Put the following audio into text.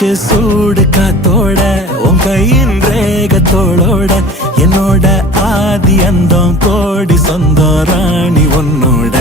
மூச்சு சூடு காத்தோட உன் கையின் ரேகத்தோளோட என்னோட ஆதி அந்தம் கோடி சொந்தம் ராணி உன்னோட